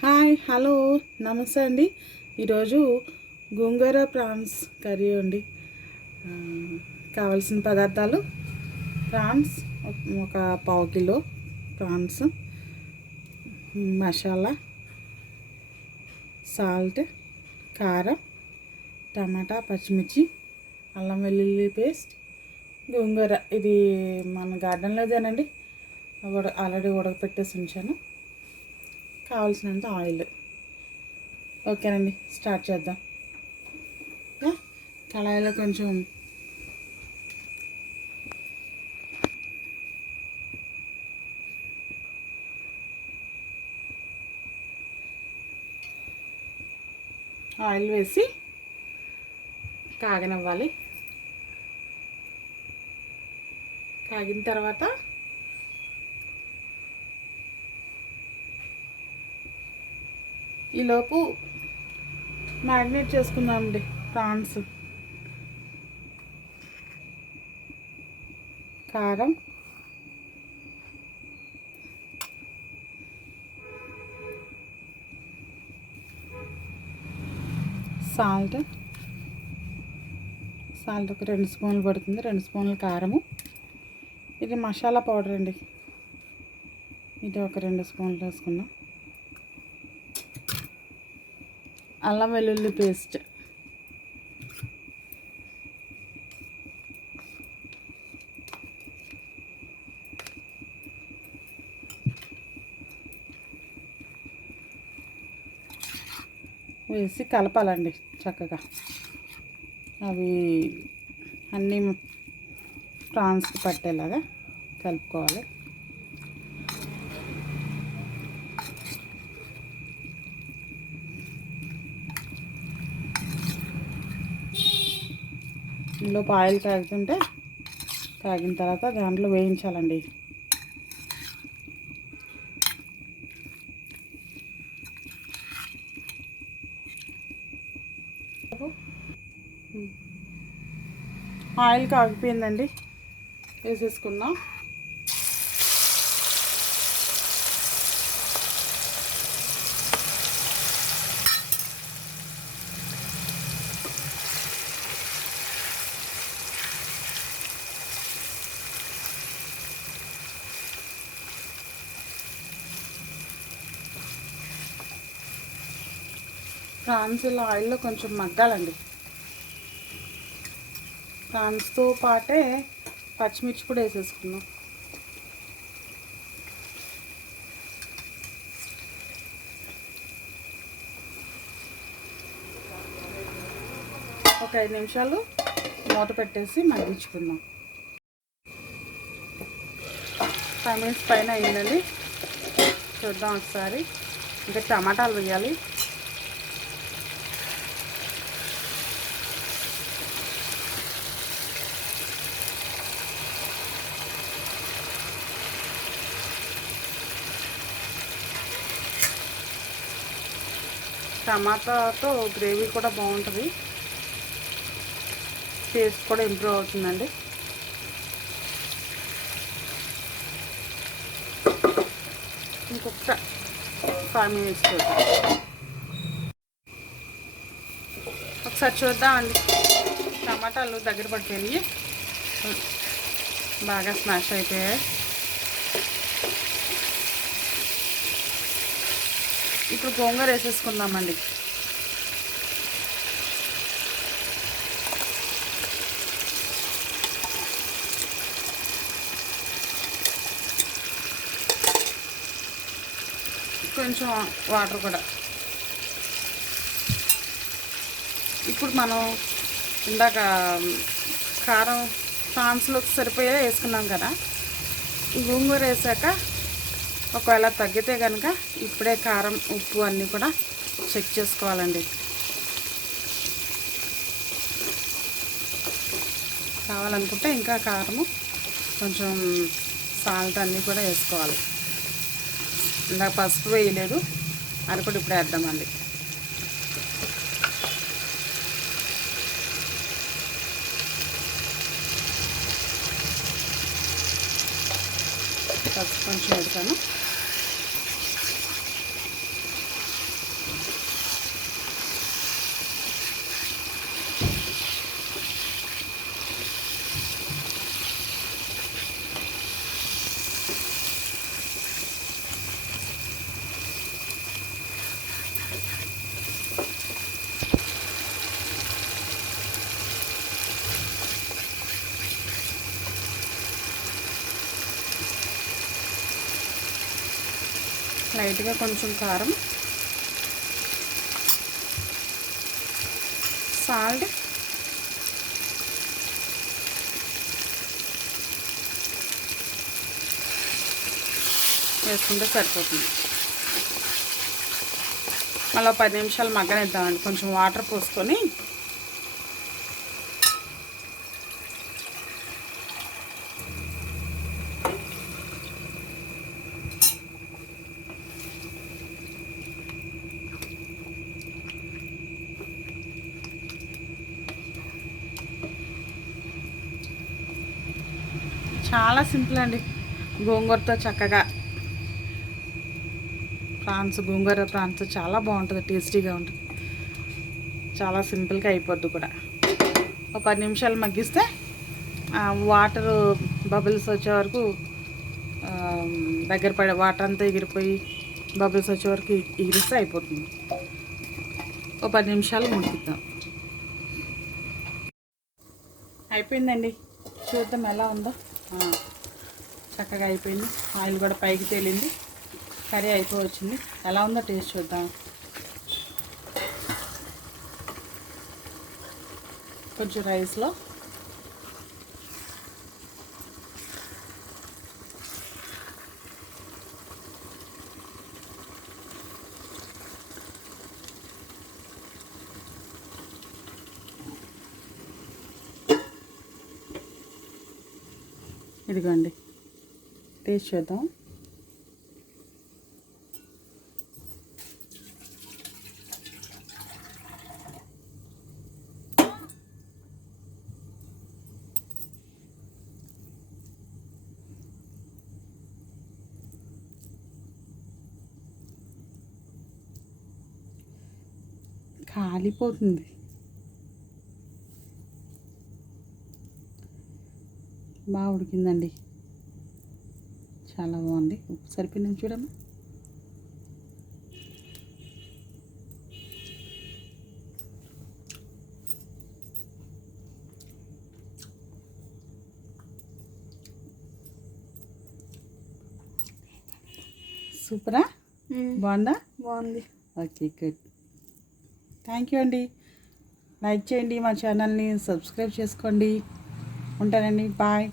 Hi hello నమస్తే అండి. ఈరోజు గోంగూర ప్రాన్స్ కర్రీ అండి. కావాల్సిన పదార్థాలు ప్రాన్స్ ఒక పావు కిలో ప్రాన్స్, మసాలా, సాల్ట్, కారం, టమాటా, పచ్చిమిర్చి, అల్లం వెల్లుల్లి పేస్ట్, గోంగూర. ఇది మన గార్డెన్లోదేనండి. ఆల్రెడీ ఉడకపెట్టేసి ఉంచాను. కావాల్సినంత ఆయిల్. ఓకేనండి, స్టార్ట్ చేద్దాం. కళాయిలో కొంచెం ఆయిల్ వేసి కాగనివ్వాలి. కాగిన తర్వాత ఈలోపు మ్యారినేట్ చేసుకుందామండి. ప్రాన్స్, కారం, సాల్ట్ ఒక 2 స్పూన్లు పడుతుంది. 2 స్పూన్లు కారము. ఇది మసాలా పౌడర్ అండి. ఇది ఒక 2 స్పూన్లు వేసుకుందాం. అల్లం వెల్లుల్లి పేస్ట్, వేసి కలపాలండి చక్కగా. అవి అన్నీ ప్రాన్స్కి పట్టేలాగా కలుపుకోవాలి. ఇందులో ఆయిల్ కాగిన తర్వాత దాంట్లో వేయించాలండి. ఆయిల్ కాగిపోయిందండి, వేసేసుకుందాం. ప్రాన్స్ ఇలా ఆయిల్లో కొంచెం మగ్గాలండి. ప్రాన్స్తో పాటే పచ్చిమిర్చి కూడా వేసేసుకున్నాం. ఒక 5 నిమిషాలు మూత పెట్టేసి మగ్గించుకుందాం. 5 మినిట్స్ పైన అయిందండి. చూద్దాం ఒకసారి. ఇంకా టమాటాలు వేయాలి. టమాటాతో గ్రేవీ కూడా బాగుంటుంది, టేస్ట్ కూడా ఇంప్రూవ్ అవుతుందండి. ఇంకొక 5 మినిట్స్ చూద్దాం. ఒకసారి చూద్దామండి. టమాటాలు దగ్గర పడిపోయినాయి, బాగా స్మాష్ అయిపోయాయి. ఇప్పుడు గోంగూర వేసేసుకుందామండి. కొంచెం వాటర్ కూడా. ఇప్పుడు మనం ఇందాక కారం ప్రాన్స్లోకి సరిపోయే వేసుకున్నాం కదా, ఈ గోంగూర వేసాక ఒకవేళ తగ్గితే కనుక ఇప్పుడే కారం, ఉప్పు అన్నీ కూడా చెక్ చేసుకోవాలండి. కావాలనుకుంటే ఇంకా కారము, కొంచెం సాల్ట్ అన్నీ కూడా వేసుకోవాలి. ఇందాక పసుపు వేయలేదు, అది కూడా ఇప్పుడు వేద్దామండి. పసుపు కొంచెం వేస్తాను. లైట్గా కొంచెం కారం, సాల్ట్, వేసుకుంటే సరిపోతుంది. మళ్ళీ 10 నిమిషాలు మగ్గనిద్దామండి. కొంచెం వాటర్ పోసుకొని చాలా సింపుల్ అండి. గోంగూరతో చక్కగా గోంగూర ప్రాన్స్ చాలా బాగుంటుంది, టేస్టీగా ఉంటుంది. చాలా సింపుల్గా అయిపోద్ది కూడా. ఒక 10 నిమిషాలు మగ్గిస్తే వాటరు బబుల్స్ వచ్చే వరకు దగ్గర పడే వాటర్ అంతా ఎగిరిపోయి బబుల్స్ వచ్చే వరకు ఎగిరిస్తే అయిపోతుంది. ఒక 10 నిమిషాలు ఉడికిద్దాం. అయిపోయిందండి, చూద్దాం ఎలా ఉందో. చక్కగా అయిపోయింది, ఆయిల్ కూడా పైకి తేలింది, కర్రీ అయిపోవచ్చింది. ఎలా ఉందో టేస్ట్ చూద్దాం. కొంచెం రైస్లో ఇదిగోండి, టేస్ట్ చేద్దాం. కాలిపోతుంది. బాగా ఉడికిందండి, చాలా బాగుంది. ఉప్పు సరిపోయింది చూడమ్మా. సూపరా? బాగుందా? బాగుంది. Okay, good. థ్యాంక్ యూ అండి. లైక్ చేయండి, మా ఛానల్ని సబ్స్క్రైబ్ చేసుకోండి. ఉంటానండి, బాయ్.